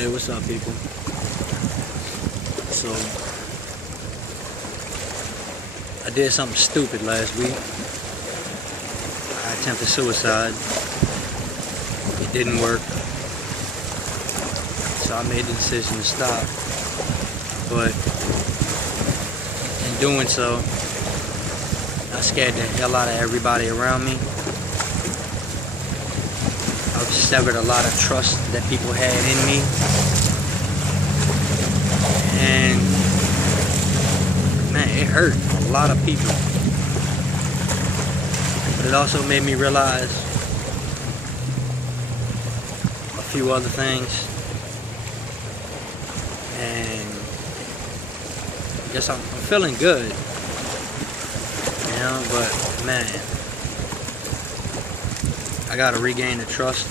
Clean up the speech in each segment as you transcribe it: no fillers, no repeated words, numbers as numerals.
Hey, what's up, people? So, I did something stupid last week. I attempted suicide. It didn't work. So I made the decision to stop. But in doing so, I scared the hell out of everybody around me. I've severed a lot of trust that people had in me. And man, it hurt a lot of people. But it also made me realize a few other things. And I guess I'm feeling good. You know, but man, I gotta regain the trust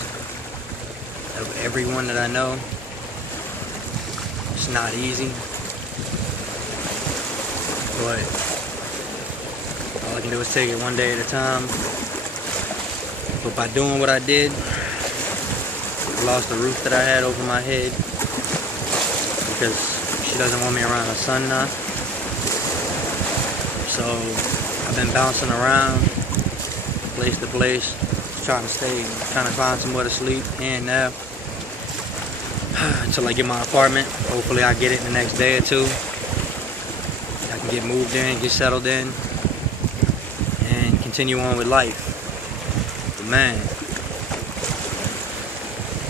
of everyone that I know. It's not easy, but all I can do is take it one day at a time. But by doing what I did, I lost the roof that I had over my head because she doesn't want me around her son now. So I've been bouncing around place to place, trying to find somewhere to sleep and now until I get my apartment. Hopefully I get it in the next day or two. I can get moved in, get settled in, and continue on with life. But man,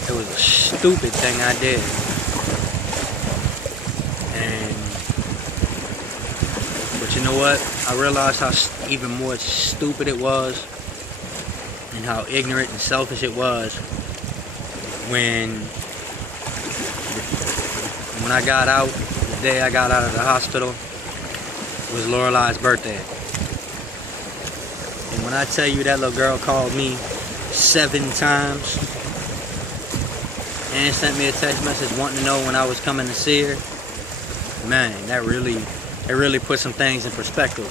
it was a stupid thing I did. But you know what? I realized how even more stupid it was and how ignorant and selfish it was when I got out, the day I got out of the hospital, was Lorelai's birthday. And when I tell you that little girl called me 7 times and sent me a text message wanting to know when I was coming to see her, man, it really put some things in perspective.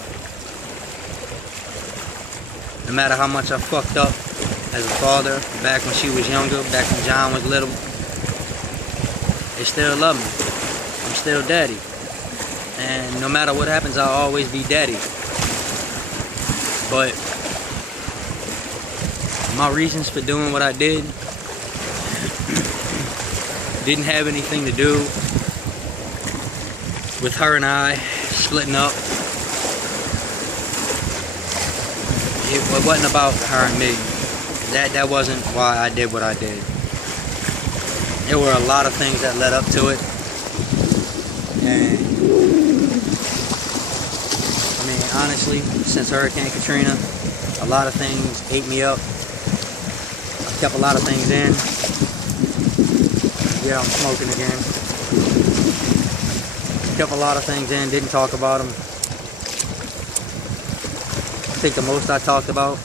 No matter how much I fucked up as a father, back when she was younger, back when John was little, they still love me. I'm still daddy. And no matter what happens, I'll always be daddy. But my reasons for doing what I did didn't have anything to do with her and I splitting up. It wasn't about her and me. That wasn't why I did what I did. There were a lot of things that led up to it. And I mean, honestly, since Hurricane Katrina, a lot of things ate me up. I kept a lot of things in. Yeah, I'm smoking again. Kept a lot of things in, didn't talk about them. I think the most I talked about,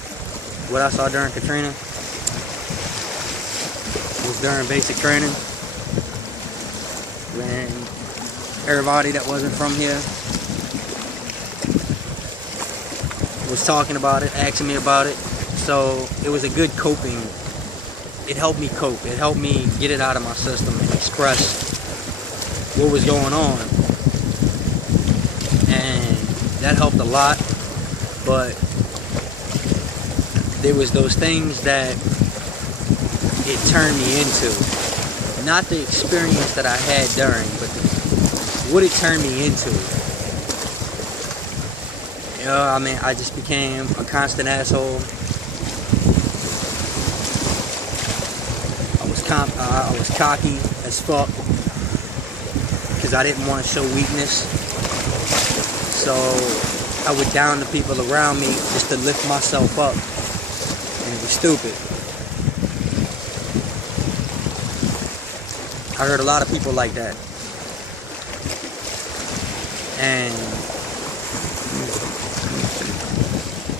what I saw during Katrina, was during basic training. When everybody that wasn't from here was talking about it, asking me about it. So it was a good coping. It helped me cope. It helped me get it out of my system and express what was going on. And that helped a lot. But there was those things that it turned me into. Not the experience that I had during, but what it turned me into. You know, I mean, I just became a constant asshole. I was cocky as fuck because I didn't want to show weakness. So I would down the people around me just to lift myself up. And it was stupid. I heard a lot of people like that. And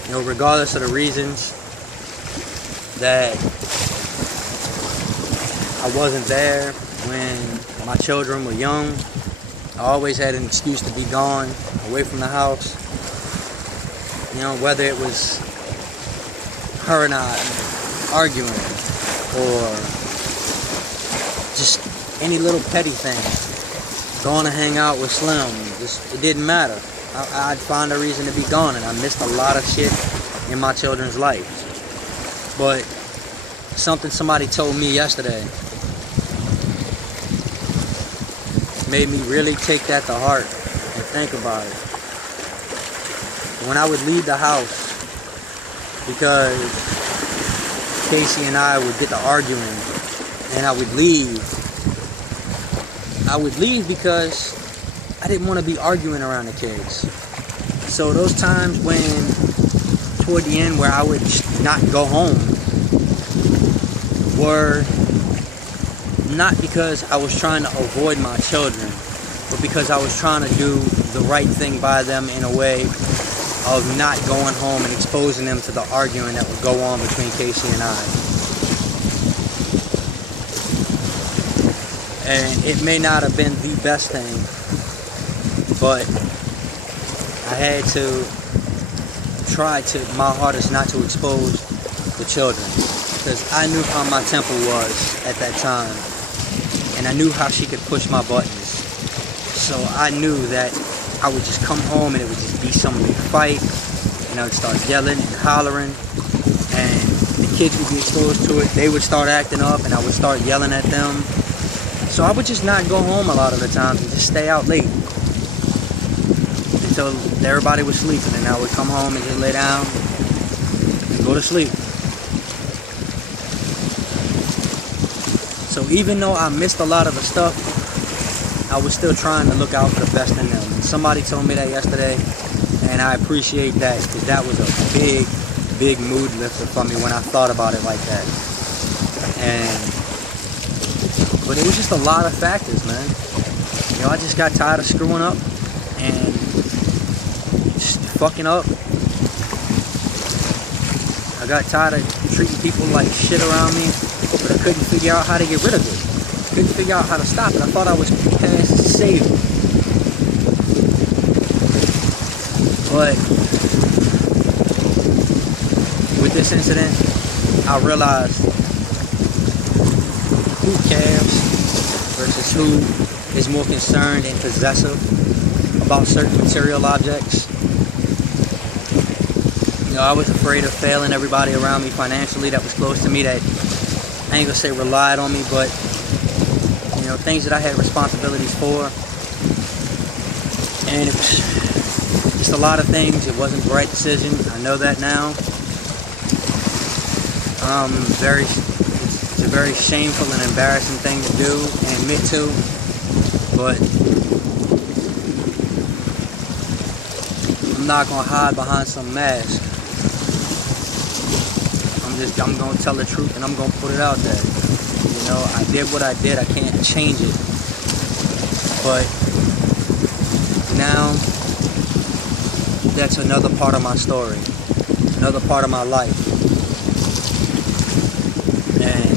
you know, regardless of the reasons that I wasn't there when my children were young, I always had an excuse to be gone, away from the house. You know, whether it was her and I arguing, or just any little petty thing. Going to hang out with Slim, it didn't matter. I'd find a reason to be gone, and I missed a lot of shit in my children's lives. But something somebody told me yesterday made me really take that to heart and think about it. When I would leave the house, because Casey and I would get to arguing, and I would leave because I didn't want to be arguing around the kids. So those times when, toward the end, where I would not go home were not because I was trying to avoid my children, but because I was trying to do the right thing by them in a way of not going home and exposing them to the arguing that would go on between Casey and I. And it may not have been the best thing, but I had to try my hardest not to expose the children, because I knew how my temper was at that time, and I knew how she could push my buttons. So I knew that I would just come home and it would just be some big fight, and I would start yelling and hollering, and the kids would be exposed to it. They would start acting up, and I would start yelling at them. So I would just not go home a lot of the times and just stay out late until everybody was sleeping, and I would come home and just lay down and go to sleep. So even though I missed a lot of the stuff, I was still trying to look out for the best in them. And somebody told me that yesterday, and I appreciate that, because that was a big, big mood lifter for me when I thought about it like that. But it was just a lot of factors, man. You know, I just got tired of screwing up and just fucking up. I got tired of treating people like shit around me, but I couldn't figure out how to get rid of it. Couldn't figure out how to stop it. I thought I was past saving. But with this incident, I realized who cares versus who is more concerned and possessive about certain material objects. You know, I was afraid of failing everybody around me financially that was close to me, that I ain't gonna say relied on me, but you know, things that I had responsibilities for. And it was just a lot of things. It wasn't the right decision. I know that now. It's a very shameful and embarrassing thing to do and admit to, but I'm not gonna hide behind some mask. I'm gonna tell the truth, and I'm gonna put it out there. You know, I did what I did. I can't change it, but now that's another part of my story, another part of my life. And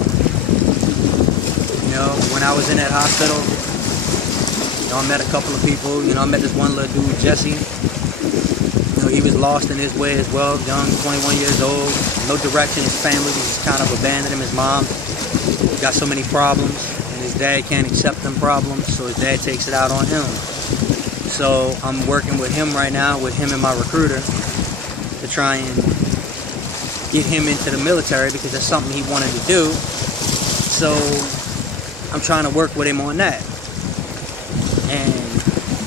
you know, when I was in that hospital, you know, I met a couple of people. You know, I met this one little dude, Jesse. You know, he was lost in his way as well, young, 21 years old, no direction. His family just kind of abandoned him. His mom got so many problems, and his dad can't accept them problems, so his dad takes it out on him. So I'm working with him right now, with him and my recruiter, to try and get him into the military, because that's something he wanted to do. So I'm trying to work with him on that. And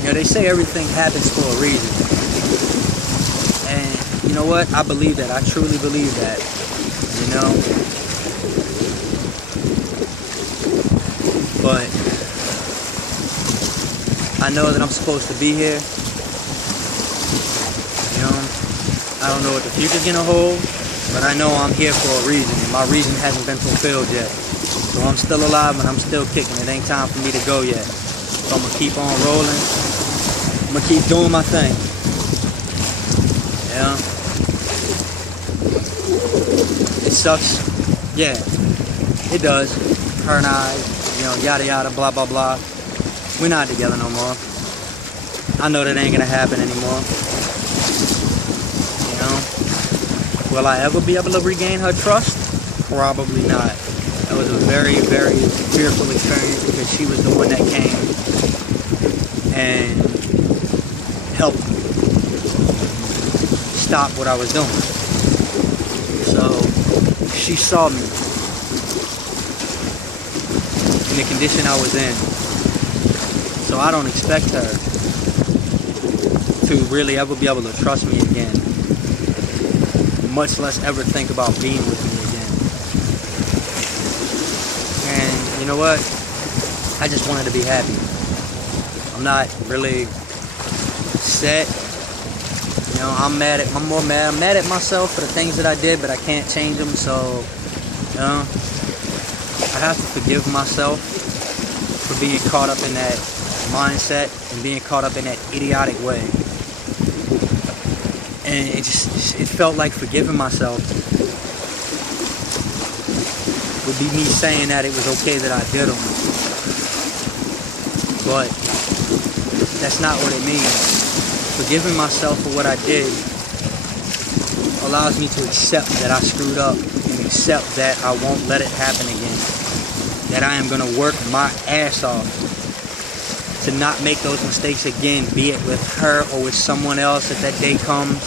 you know, they say everything happens for a reason. And you know what? I believe that. I truly believe that. You know? But I know that I'm supposed to be here. You know? I don't know what the future's gonna hold, but I know I'm here for a reason, and my reason hasn't been fulfilled yet. So I'm still alive and I'm still kicking. It ain't time for me to go yet. So I'm gonna keep on rolling. I'm gonna keep doing my thing. Yeah. It sucks. Yeah, it does. Her and I, you know, yada yada, blah blah blah. We're not together no more. I know that ain't gonna happen anymore. You know? Will I ever be able to regain her trust? Probably not. That was a very, very fearful experience because she was the one that came and helped stop what I was doing. So she saw me in the condition I was in. So I don't expect her to really ever be able to trust me again, much less ever think about being with me again. And you know what? I just wanted to be happy. I'm not really set. You know, I'm mad at myself for the things that I did, but I can't change them. So, you know, I have to forgive myself for being caught up in that mindset and being caught up in that idiotic way. And it felt like forgiving myself would be me saying that it was okay that I did them. But that's not what it means. Forgiving myself for what I did allows me to accept that I screwed up and accept that I won't let it happen again. That I am going to work my ass off to not make those mistakes again, be it with her or with someone else if that day comes.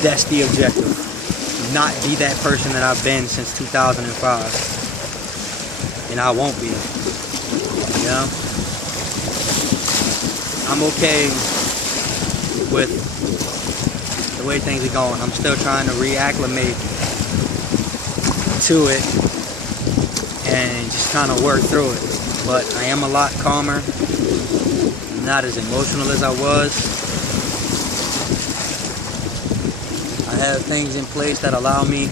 That's the objective. Not be that person that I've been since 2005. And I won't be. You know? I'm okay with the way things are going. I'm still trying to reacclimate to it and just kind of work through it. But I am a lot calmer. I'm not as emotional as I was. I have things in place that allow me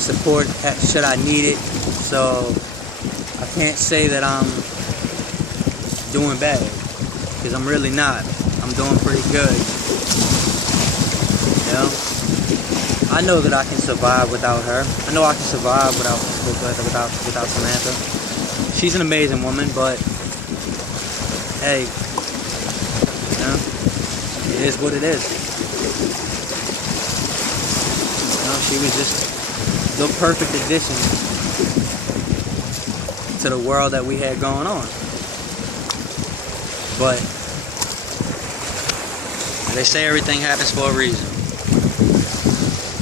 support should I need it. So I can't say that I'm doing bad, because I'm really not. I'm doing pretty good. You know? I know that I can survive without her. I know I can survive without Samantha. She's an amazing woman, but hey, you know, it is what it is. You know, she was just the perfect addition to the world that we had going on. But they say everything happens for a reason.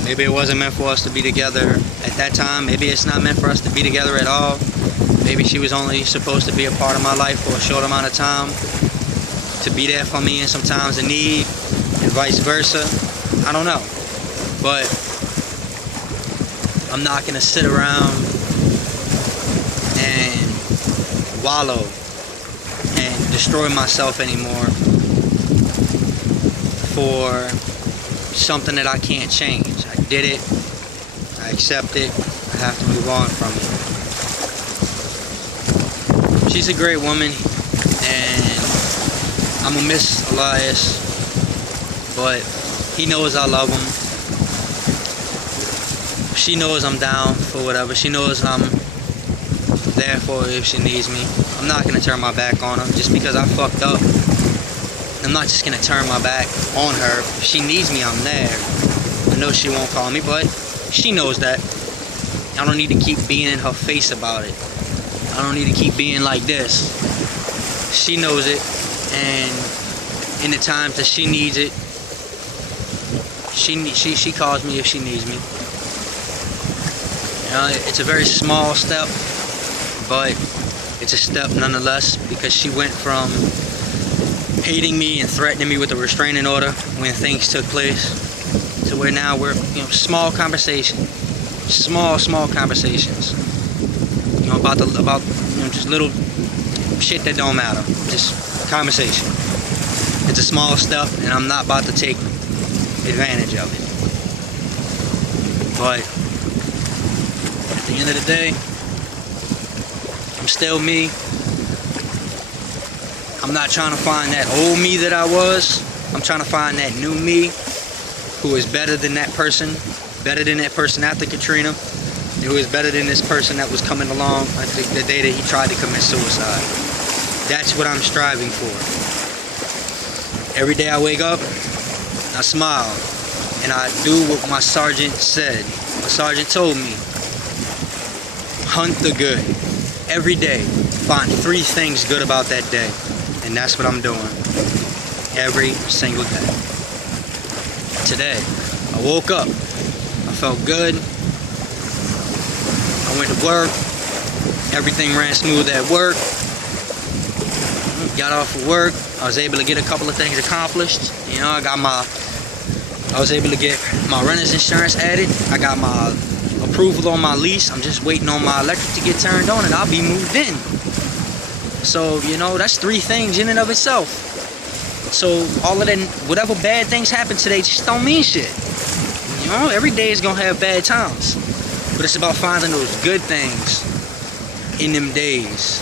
Maybe it wasn't meant for us to be together at that time. Maybe it's not meant for us to be together at all. Maybe she was only supposed to be a part of my life for a short amount of time, to be there for me in some times of need, and vice versa. I don't know. But I'm not gonna sit around and wallow and destroy myself anymore for something that I can't change. I did it. I accept it. I have to move on from it. She's a great woman, and I'm gonna miss Elias, but he knows I love him. She knows I'm down for whatever. She knows I'm there for her if she needs me. I'm not gonna turn my back on her just because I fucked up. I'm not just gonna turn my back on her. If she needs me, I'm there. I know she won't call me, but she knows that. I don't need to keep being in her face about it. I don't need to keep being like this. She knows it, and in the times that she needs it, she calls me if she needs me. You know, it's a very small step, but it's a step nonetheless, because she went from hating me and threatening me with a restraining order when things took place to where now we're, you know, small conversations, small conversations, you know, about just little shit that don't matter, just conversation. It's a small step, and I'm not about to take advantage of it. But at the end of the day, I'm still me. I'm not trying to find that old me that I was. I'm trying to find that new me who is better than that person, better than that person after Katrina, who is better than this person that was coming along the day that he tried to commit suicide. That's what I'm striving for. Every day I wake up, I smile, and I do what my sergeant said. My sergeant told me, Hunt the good. Every day, find 3 things good about that day. And that's what I'm doing. Every single day. Today, I woke up. I felt good. I went to work. Everything ran smooth at work. Got off of work. I was able to get a couple of things accomplished. You know, I was able to get my renter's insurance added. I got my approval on my lease. I'm just waiting on my electric to get turned on and I'll be moved in. So, you know, that's 3 things in and of itself. So all of that, whatever bad things happen today just don't mean shit. You know, every day is gonna have bad times. But it's about finding those good things in them days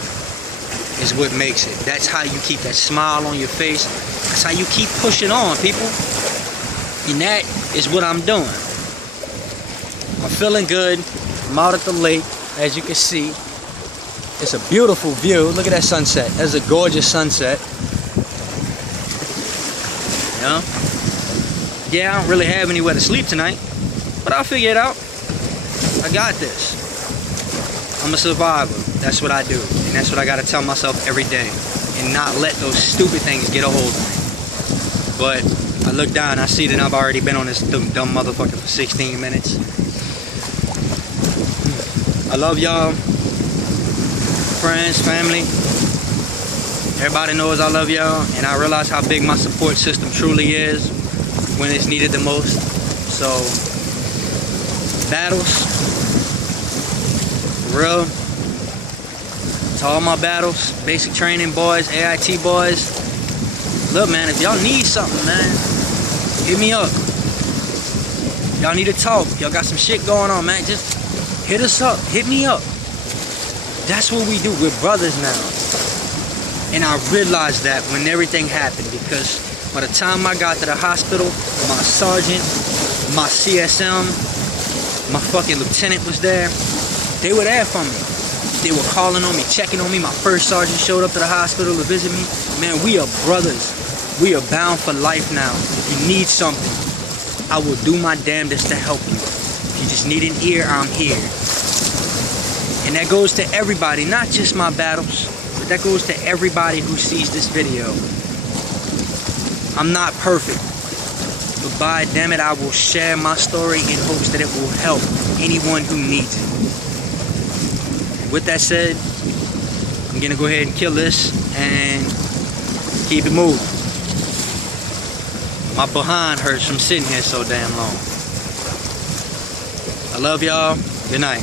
is what makes it. That's how you keep that smile on your face. That's how you keep pushing on, people. And that is what I'm doing. I'm feeling good. I'm out at the lake, as you can see. It's a beautiful view. Look at that sunset. That's a gorgeous sunset. You know? Yeah, I don't really have anywhere to sleep tonight, but I'll figure it out. I got this. I'm a survivor. That's what I do. And that's what I gotta tell myself every day. And not let those stupid things get a hold of me. But I look down, I see that I've already been on this dumb motherfucker for 16 minutes. I love y'all. Friends, family. Everybody knows I love y'all. And I realize how big my support system truly is when it's needed the most. So, battles. For real. To all my battles, basic training boys, AIT boys. Look, man, if y'all need something, man, hit me up. Y'all need to talk. Y'all got some shit going on, man. Just hit us up. Hit me up. That's what we do. We're brothers now. And I realized that when everything happened, because by the time I got to the hospital, my sergeant, my CSM, my fucking lieutenant was there. They were there for me. They were calling on me, checking on me. My first sergeant showed up to the hospital to visit me. Man, we are brothers. We are bound for life now. If you need something, I will do my damnedest to help you. If you just need an ear, I'm here. And that goes to everybody, not just my battles, but that goes to everybody who sees this video. I'm not perfect, but by damn it, I will share my story in hopes that it will help anyone who needs it. With that said, I'm gonna go ahead and kill this and keep it moving. My behind hurts from sitting here so damn long. I love y'all. Good night.